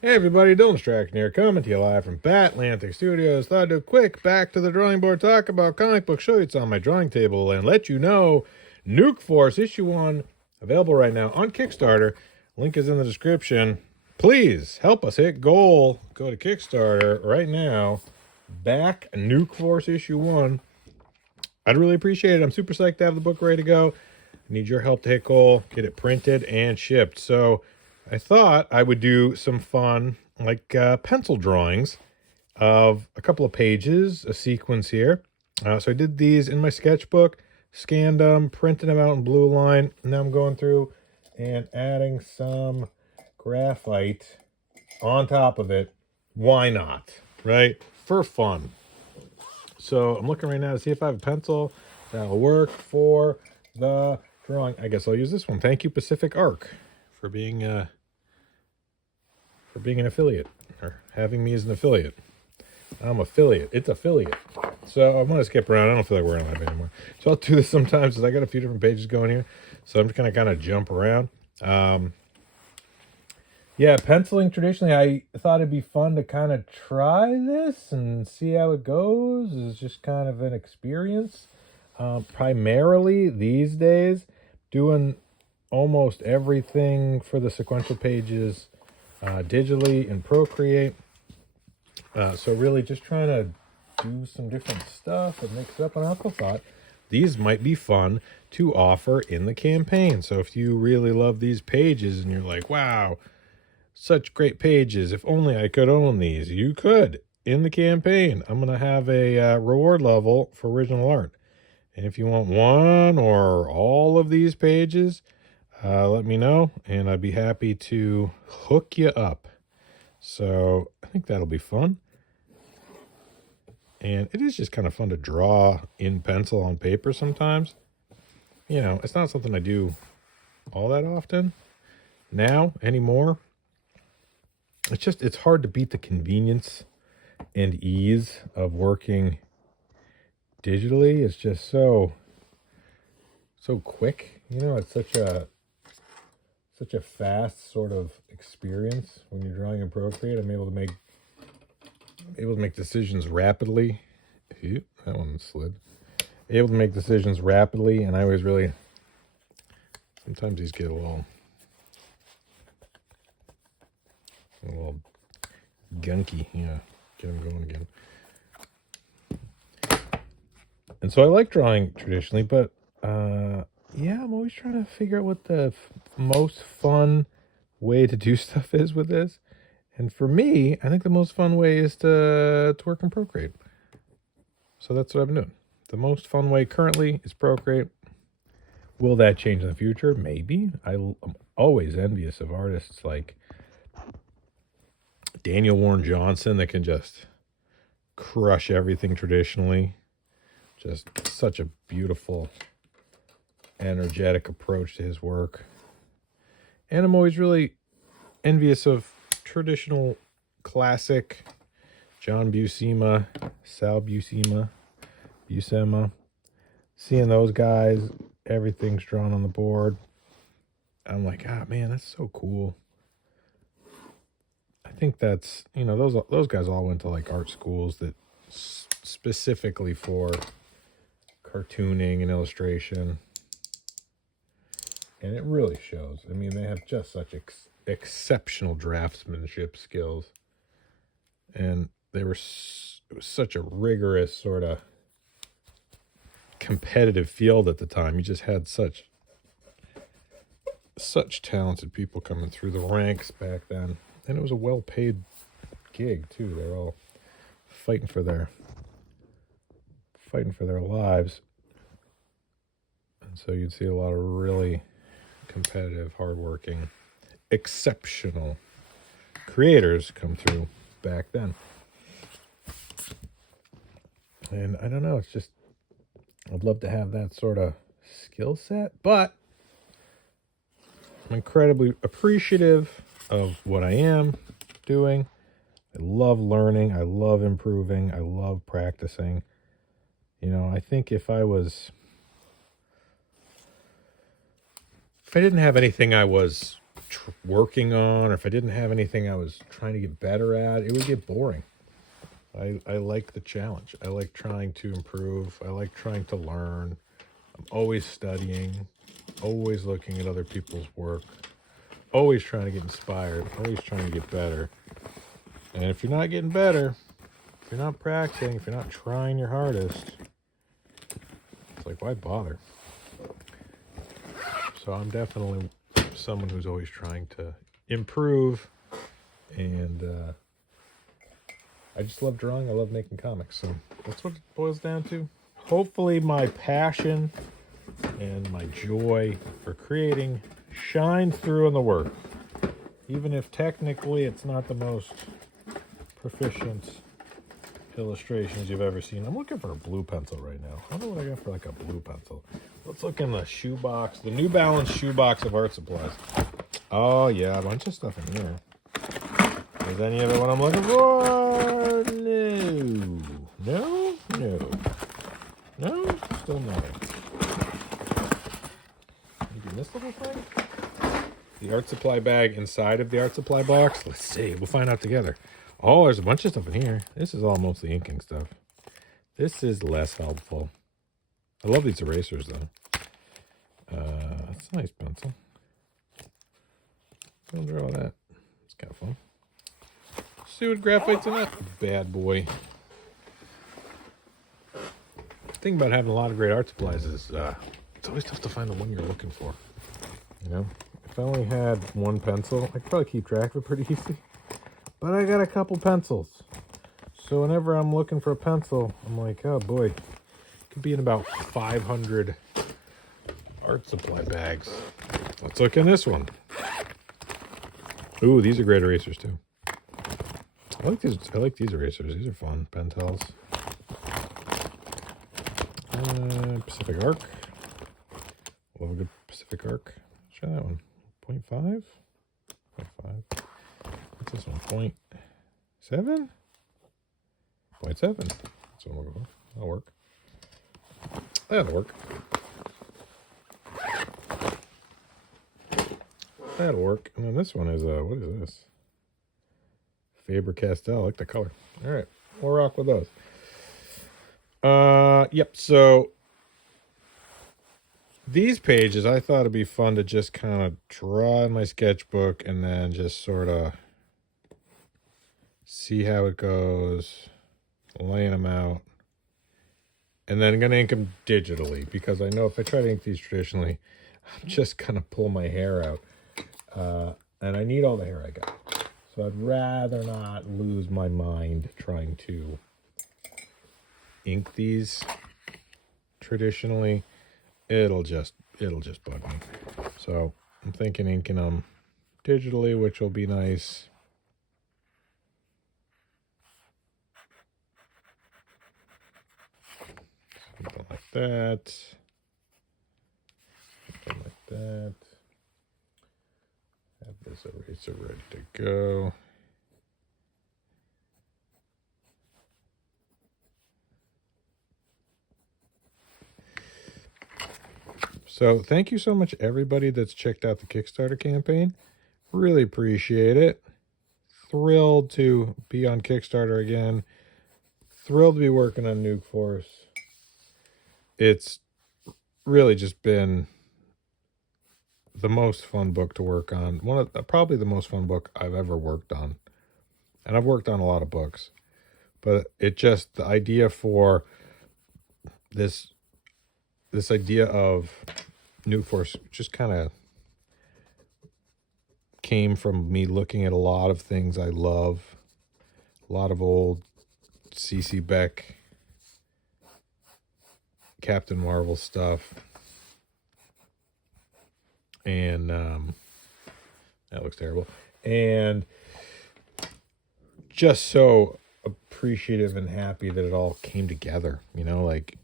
Hey everybody, Dylan Strachan here, coming to you live from Batlantic Studios. Thought I'd do a quick back to the drawing board talk about comic book, show you it's on my drawing table, and let you know Nuke Force issue 1 available right now on Kickstarter. Link is in the description. Please help us hit goal. Go to Kickstarter right now. Back Nuke Force issue 1. I'd really appreciate it. I'm super psyched to have the book ready to go. I need your help to hit goal, get it printed and shipped. So I thought I would do some fun, like pencil drawings of a couple of pages, a sequence here. So I did these in my sketchbook, scanned them, printed them out in blue line. Now I'm going through and adding some graphite on top of it. Why not, right? For fun. So I'm looking right now to see if I have a pencil that'll work for the drawing. I guess I'll use this one. Thank you, Pacific Arc, for being an affiliate, or having me as an affiliate. I'm affiliate. It's affiliate. So I'm going to skip around. I don't feel like we're on live anymore. So I'll do this sometimes because I got a few different pages going here. So I'm just going to kind of jump around. Yeah, penciling traditionally, I thought it'd be fun to kind of try this and see how it goes. It's just kind of an experience. Primarily these days, doing almost everything for the sequential pages digitally in Procreate. So really just trying to do some different stuff and mix it up. And I also thought these might be fun to offer in the campaign. So if you really love these pages and you're like, wow, such great pages, if only I could own these, you could in the campaign. I'm going to have a reward level for original art. And if you want one or all of these pages, let me know, and I'd be happy to hook you up. So I think that'll be fun. And it is just kind of fun to draw in pencil on paper sometimes. You know, it's not something I do all that often now anymore. It's hard to beat the convenience and ease of working digitally. It's just so quick. You know, it's such a fast sort of experience when you're drawing in Procreate. I'm able to make decisions rapidly. Ew, that one slid. Able to make decisions rapidly, and I always really, sometimes these get a little gunky. Yeah, get them going again. And so I like drawing traditionally, but yeah, I'm always trying to figure out what the most fun way to do stuff is with this. And for me, I think the most fun way is to work in Procreate. So that's what I've been doing. The most fun way currently is Procreate. Will that change in the future? Maybe. I'm always envious of artists like Daniel Warren Johnson that can just crush everything traditionally. Just such a beautiful, energetic approach to his work. And I'm always really envious of traditional classic John Buscema, Sal Buscema. Seeing those guys, everything's drawn on the board. I'm like, man, that's so cool. I think that's, you know, those guys all went to like art schools that specifically for cartooning and illustration. And it really shows. I mean, they have just such exceptional draftsmanship skills. And it was such a rigorous sort of competitive field at the time. You just had such talented people coming through the ranks back then. And it was a well-paid gig, too. They're all fighting for their lives. And so you'd see a lot of really competitive, hardworking, exceptional creators come through back then. And I don't know, it's just, I'd love to have that sort of skill set, but I'm incredibly appreciative of what I am doing. I love learning. I love improving. I love practicing. You know, I think if I didn't have anything I was working on, or if I didn't have anything I was trying to get better at, it would get boring. I like the challenge. I like trying to improve. I like trying to learn. I'm always studying, always looking at other people's work, always trying to get inspired, always trying to get better. And if you're not getting better, if you're not practicing, if you're not trying your hardest, it's like, why bother? So I'm definitely someone who's always trying to improve, and I just love drawing. I love making comics. So that's what it boils down to. Hopefully my passion and my joy for creating shines through in the work. Even if technically it's not the most proficient illustrations you've ever seen. I'm looking for a blue pencil right now. I don't know what I got for like a blue pencil. Let's look in the shoebox, the New Balance shoebox of art supplies. Oh yeah, a bunch of stuff in here. Is any of it what I'm looking for? No, still no. Maybe this little thing? The art supply bag inside of the art supply box. Let's see, we'll find out together. Oh, there's a bunch of stuff in here. This is all mostly inking stuff. This is less helpful. I love these erasers though. That's a nice pencil. Don't draw that. It's kind of fun. See what graphite's in that bad boy. The thing about having a lot of great art supplies is it's always tough to find the one you're looking for. You know, if I only had one pencil, I could probably keep track of it pretty easy. But I got a couple pencils. So whenever I'm looking for a pencil, I'm like, oh boy, it could be in about 500 art supply bags. Let's look in this one. Ooh, these are great erasers too. I like these erasers. These are fun. Pentels. Pacific Arc. Love a good Pacific Arc. Try that one. 0.5? 0.5. What's this one? 0.7? 0.7. That's what I'm looking for. That'll work. That'll work. That'll work. And then this one is, what is this? Faber-Castell. I like the color. All right. We'll rock with those. Yep. So these pages, I thought it'd be fun to just kind of draw in my sketchbook and then just sort of see how it goes, laying them out. And then I'm going to ink them digitally because I know if I try to ink these traditionally, I'm just going to pull my hair out. And I need all the hair I got. So I'd rather not lose my mind trying to ink these traditionally. It'll just bug me. So I'm thinking inking them digitally, which will be nice. Something like that. Something like that. Have this eraser ready to go. So thank you so much, everybody that's checked out the Kickstarter campaign. Really appreciate it. Thrilled to be on Kickstarter again. Thrilled to be working on Nuke Force. It's really just been the most fun book to work on. Probably the most fun book I've ever worked on. And I've worked on a lot of books. But it just, the idea for this idea of Nuke Force just kind of came from me looking at a lot of things I love. A lot of old C.C. Beck, Captain Marvel stuff. And that looks terrible. And just so appreciative and happy that it all came together. You know, like,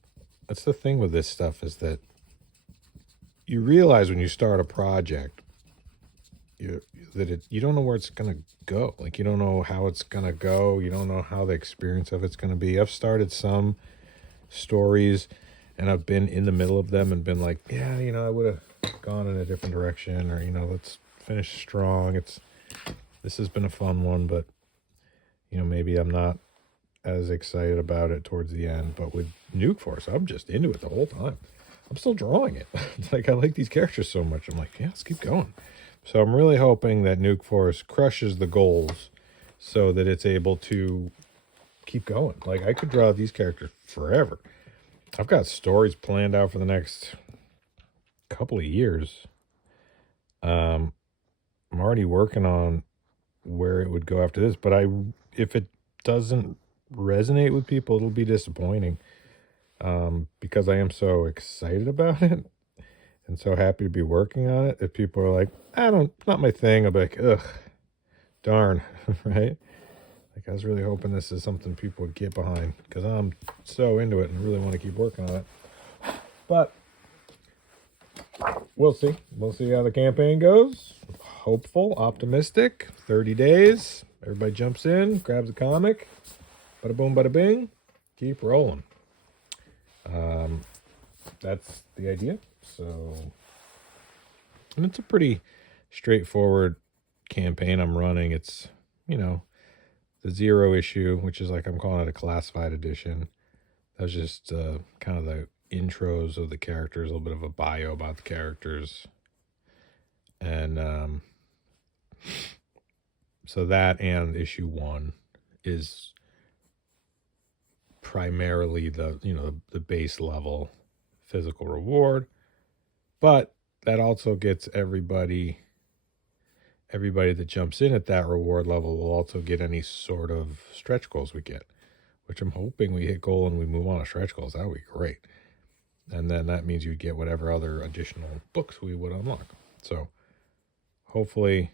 that's the thing with this stuff is that you realize when you start a project you don't know where it's going to go. Like, you don't know how it's going to go. You don't know how the experience of it's going to be. I've started some stories and I've been in the middle of them and been like, yeah, you know, I would have gone in a different direction, or, you know, let's Finished strong. This has been a fun one, but you know, maybe I'm not as excited about it towards the end. But with Nuke Force, I'm just into it the whole time. I'm still drawing it. It's like I like these characters so much. I'm like, yeah, let's keep going. So I'm really hoping that Nuke Force crushes the goals so that it's able to keep going. Like, I could draw these characters forever. I've got stories planned out for the next couple of years. I'm already working on where it would go after this, but if it doesn't resonate with people, it'll be disappointing. Because I am so excited about it and so happy to be working on it. If people are like, not my thing, I'll be like, ugh, darn, right? Like, I was really hoping this is something people would get behind because I'm so into it and really want to keep working on it. But we'll see. We'll see how the campaign goes. Hopeful, optimistic. 30 days. Everybody jumps in, grabs a comic. Bada boom, bada bing. Keep rolling. That's the idea. So, and it's a pretty straightforward campaign I'm running. It's, you know, the 0 issue, which is like, I'm calling it a classified edition. That was just kind of the intros of the characters, a little bit of a bio about the characters. And so that and issue 1 is primarily the base level physical reward, but that also gets everybody that jumps in at that reward level will also get any sort of stretch goals we get, which I'm hoping we hit goal and we move on to stretch goals. That would be great. And then that means you get whatever other additional books we would unlock. So hopefully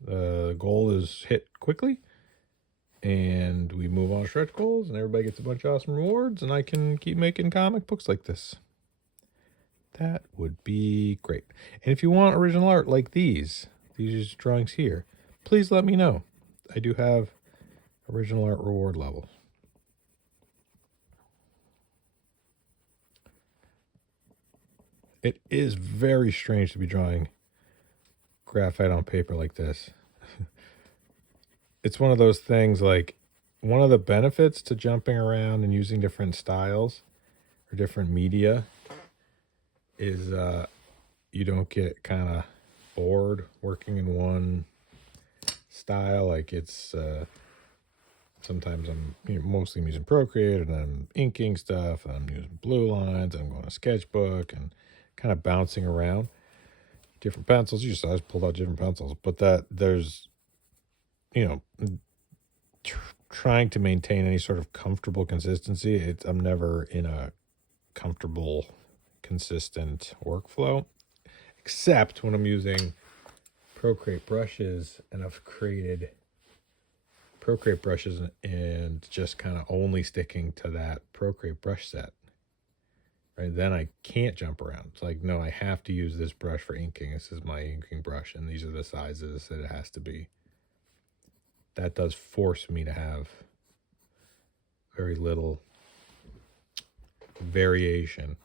the goal is hit quickly and we move on to stretch goals and everybody gets a bunch of awesome rewards and I can keep making comic books like this. That would be great. And if you want original art like these drawings here, please let me know. I do have original art reward levels. It is very strange to be drawing graphite on paper like this. It's one of those things, like, one of the benefits to jumping around and using different styles or different media is you don't get kind of bored working in one style. Like, it's sometimes mostly I'm using Procreate and I'm inking stuff and I'm using blue lines and I'm going to sketchbook and kind of bouncing around different pencils. I just pulled out different pencils, but that there's, trying to maintain any sort of comfortable consistency. I'm never in a comfortable, consistent workflow, except when I'm using Procreate brushes, and I've created Procreate brushes and just kind of only sticking to that Procreate brush set. Right, then I can't jump around. It's like, no, I have to use this brush for inking. This is my inking brush, and these are the sizes that it has to be. That does force me to have very little variation,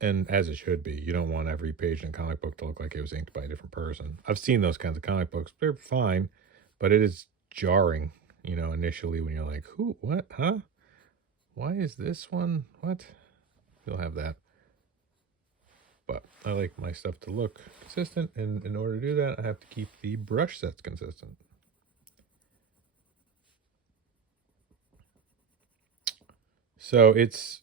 and as it should be. You don't want every page in a comic book to look like it was inked by a different person. I've seen those kinds of comic books. They're fine, but it is jarring, initially when you're like, who, what, huh? Why is this one? What? You'll have that. But I like my stuff to look consistent, and in order to do that, I have to keep the brush sets consistent. So it's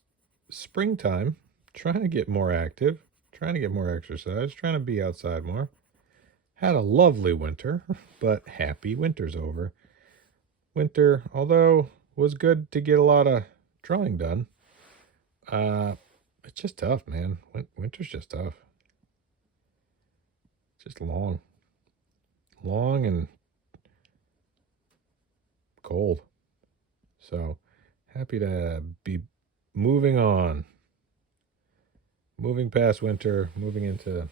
springtime, trying to get more active, trying to get more exercise, trying to be outside more. Had a lovely winter, but happy winter's over. Winter, although was good to get a lot of drawing done, it's just tough, man. Winter's just tough. It's just long and cold. So happy to be moving on, moving past winter, moving into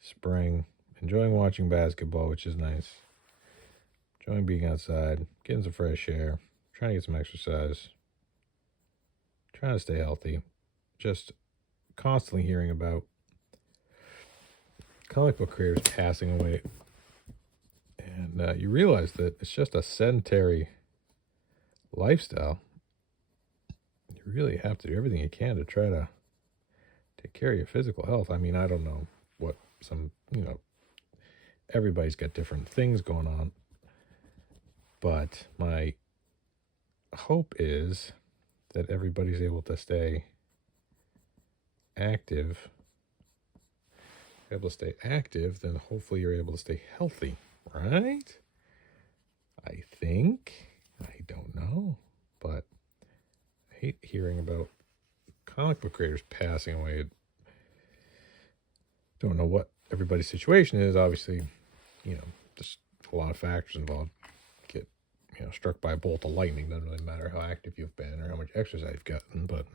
spring, enjoying watching basketball, which is nice, enjoying being outside, getting some fresh air, trying to get some exercise, trying to stay healthy, just constantly hearing about comic book creators passing away. And you realize that it's just a sedentary lifestyle. You really have to do everything you can to try to take care of your physical health. I mean, I don't know what some, everybody's got different things going on. But my hope is that everybody's able to stay active. If you're able to stay active, then hopefully you're able to stay healthy, right? I think. I don't know. But I hate hearing about comic book creators passing away. Don't know what everybody's situation is. Obviously, just a lot of factors involved. Get, struck by a bolt of lightning. Doesn't really matter how active you've been or how much exercise you've gotten, but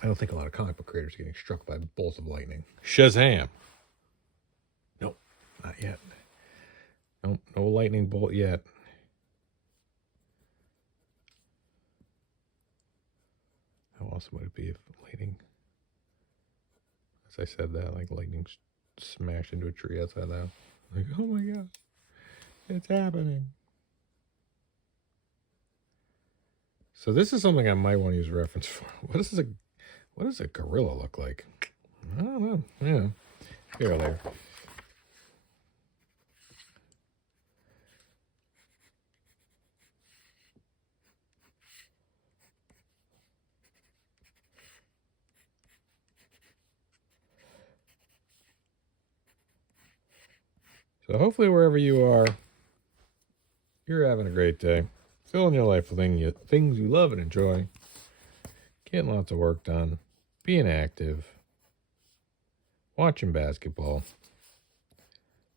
I don't think a lot of comic book creators are getting struck by bolts of lightning. Shazam! Nope, not yet. Nope, no lightning bolt yet. How awesome would it be if lightning, as I said that, like lightning smashed into a tree outside the house? Like, oh my god, it's happening. So this is something I might want to use a reference for. What does a gorilla look like? I don't know. Yeah, here or there. So hopefully wherever you are, you're having a great day. Filling your life with things you love and enjoy. Getting lots of work done. Being active. Watching basketball.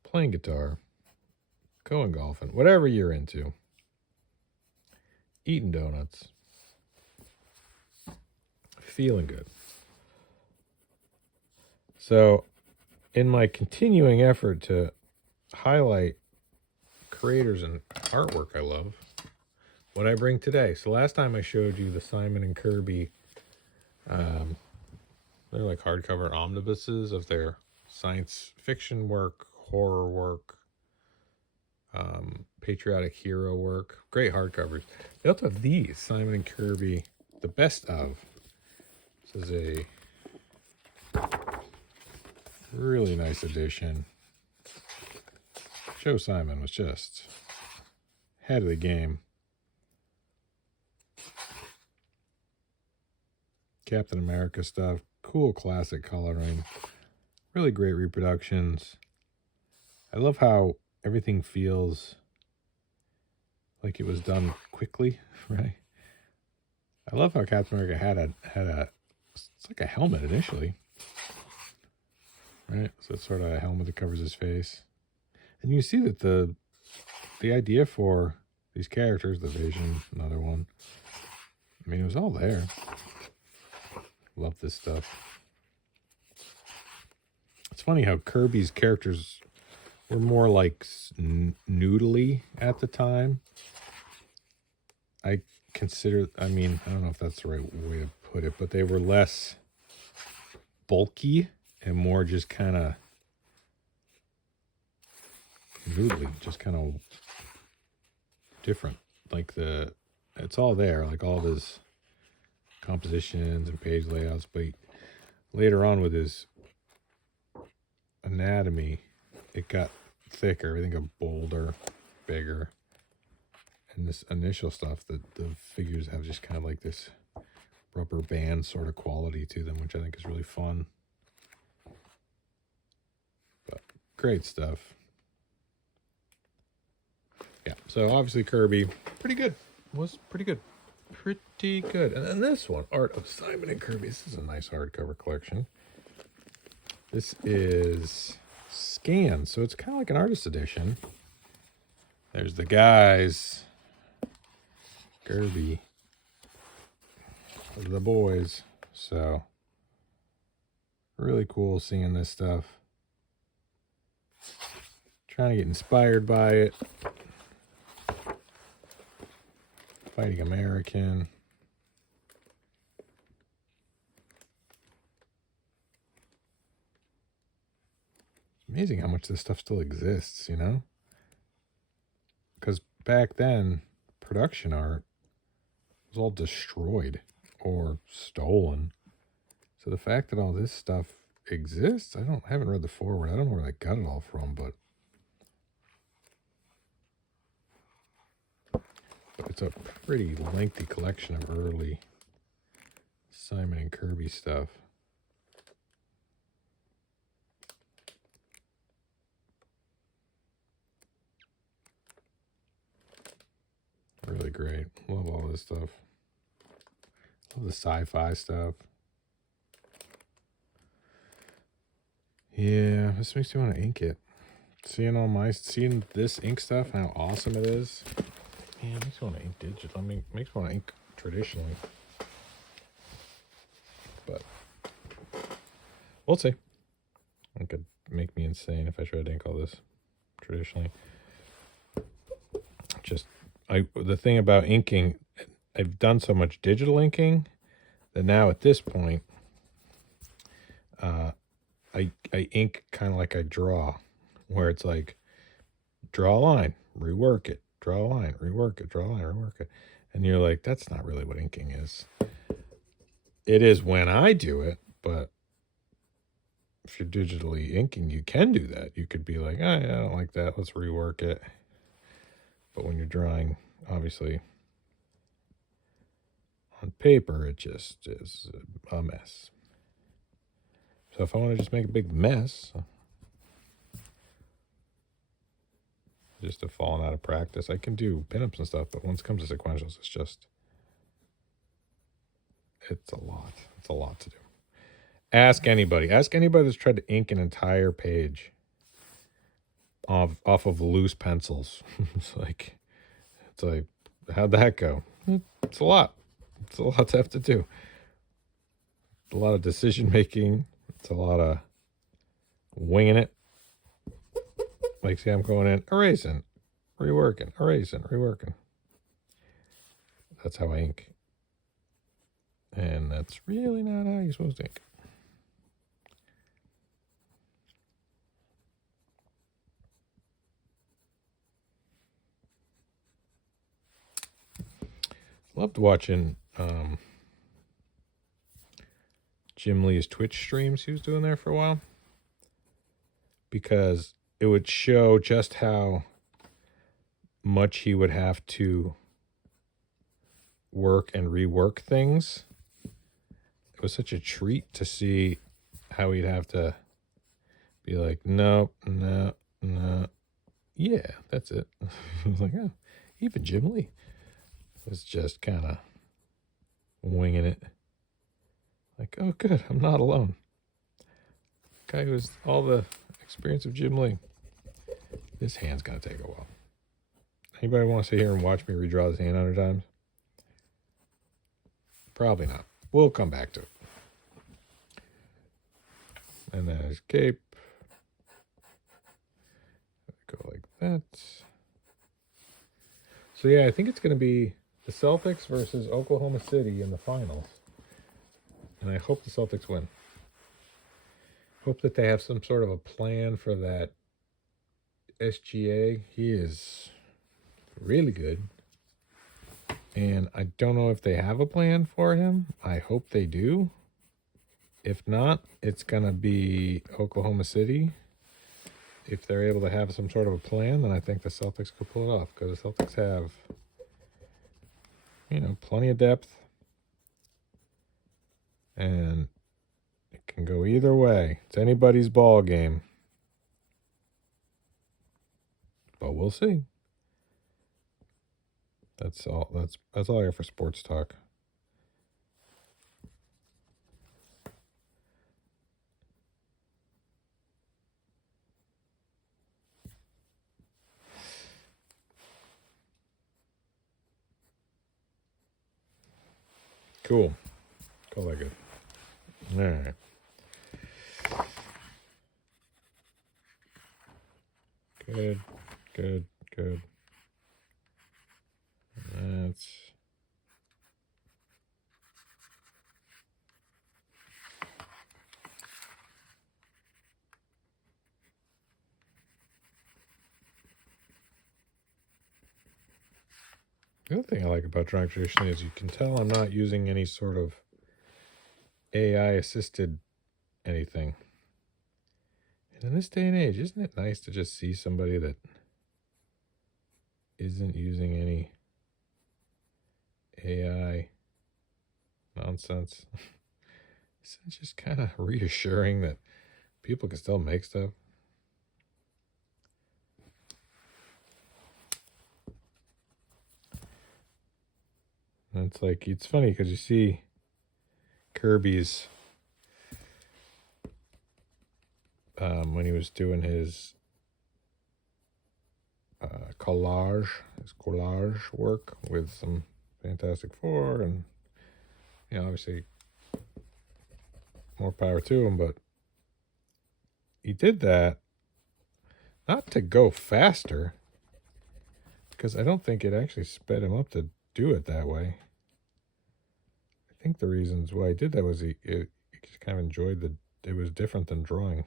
Playing guitar. Going golfing. Whatever you're into. Eating donuts. Feeling good. So, in my continuing effort to highlight creators and artwork I love, what I bring today. So last time I showed you the Simon and Kirby, they're like hardcover omnibuses of their science fiction work, horror work, patriotic hero work, great hardcovers. They also have these, Simon and Kirby, the best of. This is a really nice edition. Joe Simon was just head of the game. Captain America stuff, cool classic coloring, really great reproductions. I love how everything feels like it was done quickly, right? I love how Captain America had a it's like a helmet initially, right? So it's sort of a helmet that covers his face. And you see that the idea for these characters, the Vision, another one, I mean, it was all there. Love this stuff. It's funny how Kirby's characters were more like noodly at the time. I don't know if that's the right way to put it, but they were less bulky and more just kind of noodly, just kind of different. Like it's all there, like all of his compositions and page layouts, but later on with his anatomy, it got thicker, everything got bolder, bigger. And this initial stuff, the figures have just kind of like this rubber band sort of quality to them, which I think is really fun. But great stuff. Yeah, so obviously Kirby, pretty good. Was pretty good. Pretty good. And then this one, Art of Simon and Kirby. This is a nice hardcover collection. This is scanned, so it's kind of like an artist edition. There's the guys. Kirby. Those are the boys. So, really cool seeing this stuff. Trying to get inspired by it. Fighting American. amazing how much this stuff still exists, you know? Because back then, production art was all destroyed or stolen. So the fact that all this stuff exists, I haven't read the foreword. I don't know where I got it all from, but it's a pretty lengthy collection of early Simon and Kirby stuff. Really great. Love all this stuff. Love the sci-fi stuff. Yeah, this makes me want to ink it. Seeing this ink stuff, how awesome it is. Yeah, it makes me want to ink digital. I mean, it makes me want to ink traditionally. But we'll see. It could make me insane if I tried to ink all this traditionally. The thing about inking, I've done so much digital inking that now at this point, I ink kind of like I draw, where it's like, draw a line, rework it, draw a line, rework it, draw a line, rework it. And you're like, that's not really what inking is. It is when I do it, but if you're digitally inking, you can do that. You could be like, oh, yeah, I don't like that, let's rework it. But when you're drawing, obviously, on paper, it just is a mess. So if I want to just make a big mess, just have fallen out of practice, I can do pinups and stuff, but once it comes to sequentials, it's a lot. It's a lot to do. Ask anybody that's tried to ink an entire page off of loose pencils. It's like, how'd that go? It's a lot. It's a lot to have to do. It's a lot of decision making. It's a lot of winging it. Like, see, I'm going in, erasing, reworking, erasing, reworking. That's how I ink. And that's really not how you're supposed to ink. Loved watching Jim Lee's Twitch streams he was doing there for a while, because it would show just how much he would have to work and rework things. It was such a treat to see how he'd have to be like, no, yeah, that's it. I was like, oh, even Jim Lee was just kind of winging it. Like, oh, good, I'm not alone. Guy who has all the experience of Jim Lee. This hand's gonna take a while. Anybody want to sit here and watch me redraw this hand 100 times? Probably not. We'll come back to it. And then escape. Go like that. So yeah, I think it's going to be the Celtics versus Oklahoma City in the finals. And I hope the Celtics win. Hope that they have some sort of a plan for that SGA. He is really good. And I don't know if they have a plan for him. I hope they do. If not, it's going to be Oklahoma City. If they're able to have some sort of a plan, then I think the Celtics could pull it off, because the Celtics have, plenty of depth. And it can go either way. It's anybody's ball game. But we'll see. That's all I got for sports talk. Cool. Call that good. All right. Good. That's The other thing I like about drawing traditionally is you can tell I'm not using any sort of AI assisted anything. And in this day and age, isn't it nice to just see somebody that isn't using any AI nonsense? It's just kind of reassuring that people can still make stuff. And it's like, it's funny because you see Kirby's, when he was doing his collage work with some Fantastic Four, and obviously more power to him, but he did that not to go faster, because I don't think it actually sped him up to do it that way. I think the reasons why he did that was he just kind of enjoyed it was different than drawing.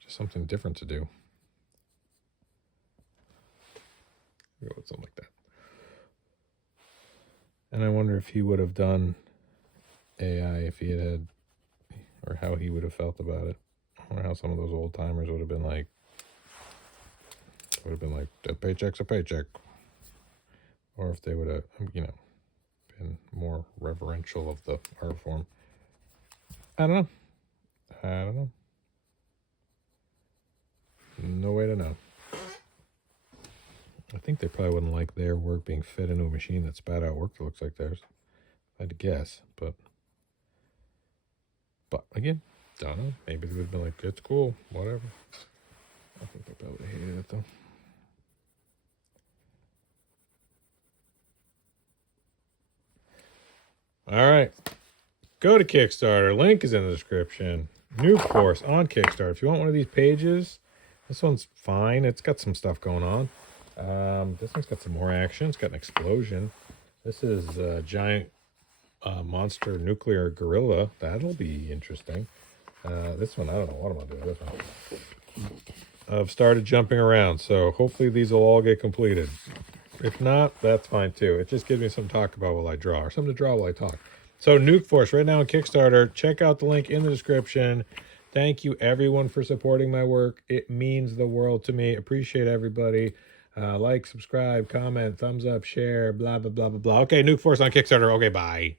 Just something different to do. Go with something like that. And I wonder if he would have done AI if he had, or how he would have felt about it, or how some of those old timers would have been like. A paycheck's a paycheck, or if they would have, been more reverential of the art form. I don't know. No way to know. I think they probably wouldn't like their work being fed into a machine that spat out work that looks like theirs. I had to guess, but again, don't know. Maybe they would have been like, it's cool, whatever. I think they probably hated it though. All right. Go to Kickstarter. Link is in the description. Nuke Force on Kickstarter. If you want one of these pages, this one's fine. It's got some stuff going on. This one's got some more action. It's got an explosion. This is a giant monster nuclear gorilla. That'll be interesting. This one, I don't know what I'm going to do with this one. I've started jumping around, so hopefully these will all get completed. If not, that's fine too. It just gives me some to talk about while I draw, or something to draw while I talk. So Nuke Force right now on Kickstarter. Check out the link in the description. Thank you everyone for supporting my work. It means the world to me. Appreciate everybody. Like, subscribe, comment, thumbs up, share, blah, blah, blah, blah, blah. Okay, Nuke Force on Kickstarter. Okay, bye.